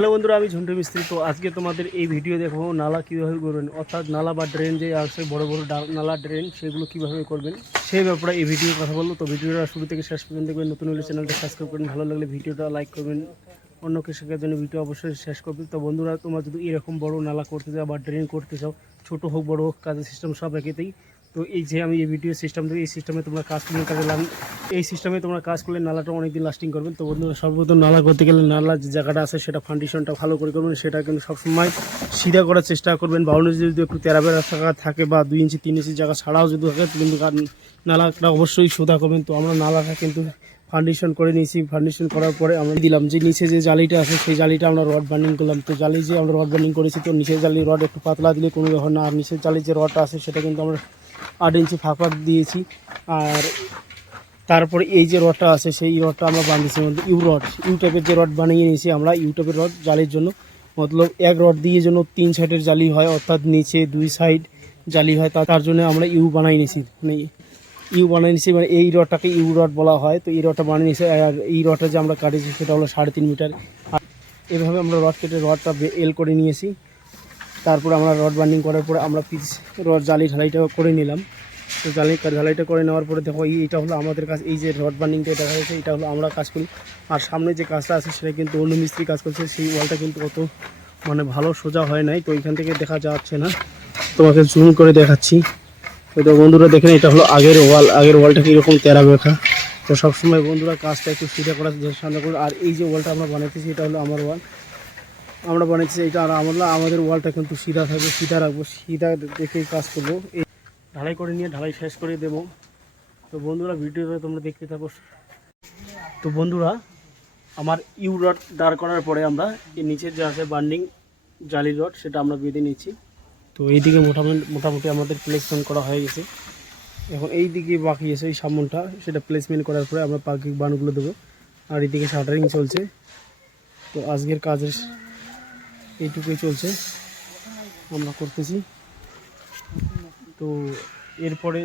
Hello বন্ধুরা, আমি ঝন্টু মিস্ত্রি। তো আজকে তোমাদের এই ভিডিও দেখবো নালা কীভাবে করবেন, অর্থাৎ নালা বা ড্রেন যে আছে বড় বড় নালা ড্রেন সেগুলো কীভাবে করবেন সেই ব্যাপারে এই ভিডিও কথা বলবো। তো ভিডিওটা শুরু থেকে শেষ পর্যন্ত দেখবেন। নতুন হলে চ্যানেলটা সাবস্ক্রাইব করবেন, ভালো লাগলে ভিডিওটা লাইক করবেন, অন্যকে শেখার জন্য ভিডিও অবশ্যই শেষ করবেন। তো বন্ধুরা, তোমরা যদি এরকম বড় নালা করতে চাও বা ড্রেন করতে চাও, ছোটো হোক বড় হোক, কাজের সিস্টেম সব একইতেই। তো এই যে আমি এই ভিডিও সিস্টেম দিই, এই সিস্টেমে তোমরা কাজ করলে এই সিস্টেমে তোমরা কাজ করলে নালাটা অনেকদিন লাস্টিং করবেন। তো বন্ধুরা, সর্বপ্রথম নালা করতে গেলে নালার যে জায়গাটা আছে সেটা ফাউন্ডেশনটা ভালো করে করবেন। সেটা কিন্তু সবসময় সিধা করার চেষ্টা করবেন। বাউন্ডারি যদি একটু তেরা বেড়া থাকা থাকে বা 2 ইঞ্চি 3 ইঞ্চি জায়গা ছাড়াও যদি থাকে কিন্তু নালাটা অবশ্যই সোজা করবেন। তো আমরা নালাটা কিন্তু ফাউন্ডেশন করে নিয়েছি। ফাউন্ডেশন করার পরে আমরা দিলাম যে নিচে যে জালিটা আছে সেই জালিটা আমরা রড বার্নিং করলাম। তো জালি যে আমরা রড বার্নিং করেছি, তো নিচের জালি রড একটু পাতলা দিলে কোনো ব্যাপার না। আর নিচের জালি যে রডটা আছে সেটা কিন্তু আমরা 8 ইঞ্চি ফাঁক দিয়েছি। আর তারপরে এই যে রডটা আছে সেই রডটা আমরা বাঁধিয়েছি মধ্যে ইউ টাইপের যে রড বানিয়ে নিয়েছি আমরা, ইউ টাইপের রড জালির জন্য। মতলব এক রড দিয়ে যেন 3 সাইডের জালি হয়, অর্থাৎ নিচে 2 সাইড জালি হয়। তার জন্য আমরা ইউ বানাই নিয়েছি, মানে ইউ বানিয়ে নিয়েছি, মানে এই রডটাকে ইউ রড বলা হয়। তো এই রডটা বানিয়ে নিয়েছি। আর এই রডটা যে আমরা কাটিয়েছি সেটা হলো 3.5 মিটার। আর এভাবে আমরা রড কেটে রডটা এল করে নিয়েছি। তারপরে আমরা রড বার্নিং করার পরে আমরা পিস রড জালি ঢালাইটা করে নিলাম। তো ঢালাইটা করে নেওয়ার পরে দেখো এইটা হলো আমাদের কাজ। এই যে রড বার্নিংটা দেখা যাচ্ছে এটা হলো আমরা কাজ করি। আর সামনে যে কাজটা আছে সেটা কিন্তু অন্য মিস্ত্রি কাজ করছে। সেই ওয়ালটা কিন্তু অত মানে ভালো সোজা হয় নাই, তো এইখান থেকে দেখা যাচ্ছে না, তোমাকে জুম করে দেখাচ্ছি। তো বন্ধুরা দেখেন, এটা হলো আগের ওয়ালটা কীরকম তেরা বেঁকা। তো সবসময় বন্ধুরা কাজটা একটু সিধা করার চেষ্টা করুন। আর এই যে ওয়ালটা আমরা বানাইতেছি এটা হলো আমার ওয়াল, আমরা বানিয়েছি এটা। আর আমাদের ওয়ালটা কিন্তু সিধা থাকবে, সিধা রাখবো, সিধা দেখেই কাজ করবো। এই ঢালাই করে নিয়ে ঢালাই শেষ করে দেবো। তো বন্ধুরা, ভিডিওটা তোমরা দেখতে থাকো। তো বন্ধুরা, আমার ইউ রড দাঁড় করার পরে আমরা এই নিচের যে আছে বার্নিং জালি রড সেটা আমরা বেঁধে নিচ্ছি। তো এইদিকে মোটামুটি আমাদের প্লেসমেন্ট করা হয়ে গেছে। এখন এই দিকে বাকি আছে এই সামনটা, সেটা প্লেসমেন্ট করার পরে আমরা বাকি বানগুলো দেবো। আর এইদিকে শাটারিং চলছে। তো আজকের কাজের এইটুকুই চলছে, আমরা করতেছি। তো এরপরে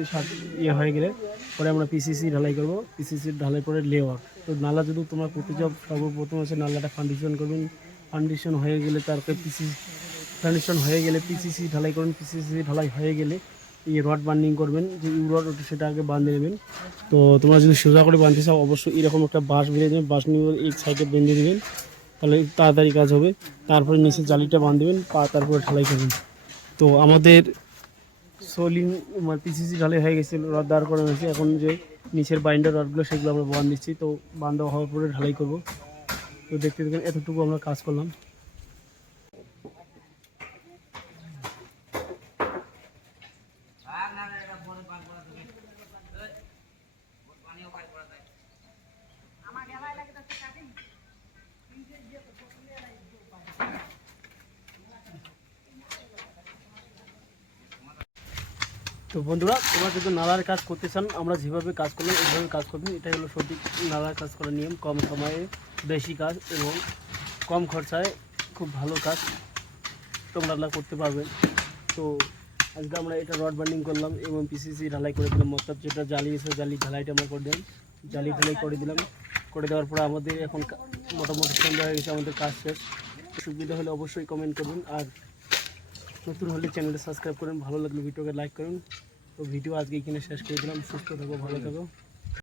হয়ে গেলে পরে আমরা পিসিসি ঢালাই করবো। পিসিসি ঢালাই পরে লেআউট। তো নালা যদি তোমরা করতে চাও, সর্বপ্রথম আছে নালাটা ফাউন্ডেশন করবেন। ফাউন্ডেশন হয়ে গেলে তারপরে পিসিসি ঢালাই করবেন। পিসিসি ঢালাই হয়ে গেলে এই রড বার্নিং করবেন, যে ইউ রড সেটা আগে বাঁধে নেবেন। তো তোমরা যদি সোজা করে বাঁধতে চাও অবশ্যই এরকম একটা বাঁশ বেঁধে দেবেন। বাঁশ নিয়ে এই সাইডে বেঁধে দেবেন, তাহলে তাড়াতাড়ি কাজ হবে। তারপরে নিচে জালিটা বাঁধবেন, তারপরে ঢালাই করবেন। তো আমাদের সোলিং পিসিসি ঢালাই হয়ে গেছে, রড দাঁড় করে গেছে। এখন যে নিচের বাইন্ডার রডগুলো সেগুলো আমরা বাঁধ দিচ্ছি। তো বাঁধা হওয়ার পরে ঢালাই করব। তো দেখতে দেখেন এতটুকু আমরা কাজ করলাম। তো বন্ধুরা, তোমরা যদি নালার কাজ করতে চান, আমরা যেভাবে কাজ করলাম এইভাবে কাজ করবেন। এটাই হলো সঠিক নালার কাজ করার নিয়ম। কম সময়ে বেশি কাজ এবং কম খরচায় খুব ভালো কাজ তোমরা করতে পারবেন। তো আজকে আমরা এটা রড বার্নিং করলাম এবং পিসিসি ঢালাই করে দিলাম। অর্থাৎ যেটা জালি আছে জালি ঢালাইটা আমরা করে দিলাম, জালি ঢালাই করে দিলাম। করে দেওয়ার পরে আমাদের এখন মোটামুটি সন্ধ্যা হয়ে গেছে, আমাদের কাজ শেষ। সুবিধা হলে অবশ্যই কমেন্ট করবেন। আর নতুন হলে চ্যানেলটা সাবস্ক্রাইব করুন, ভালো লাগলে ভিডিওকে লাইক করুন। তো ভিডিও আজকে এখানে শেষ করে দিলাম। সুস্থ থাকো, ভালো থাকো।